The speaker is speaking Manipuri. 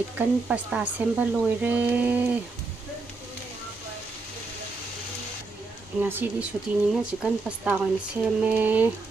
chicken pasta sembal loire ngasi di shooting chicken pasta ko seme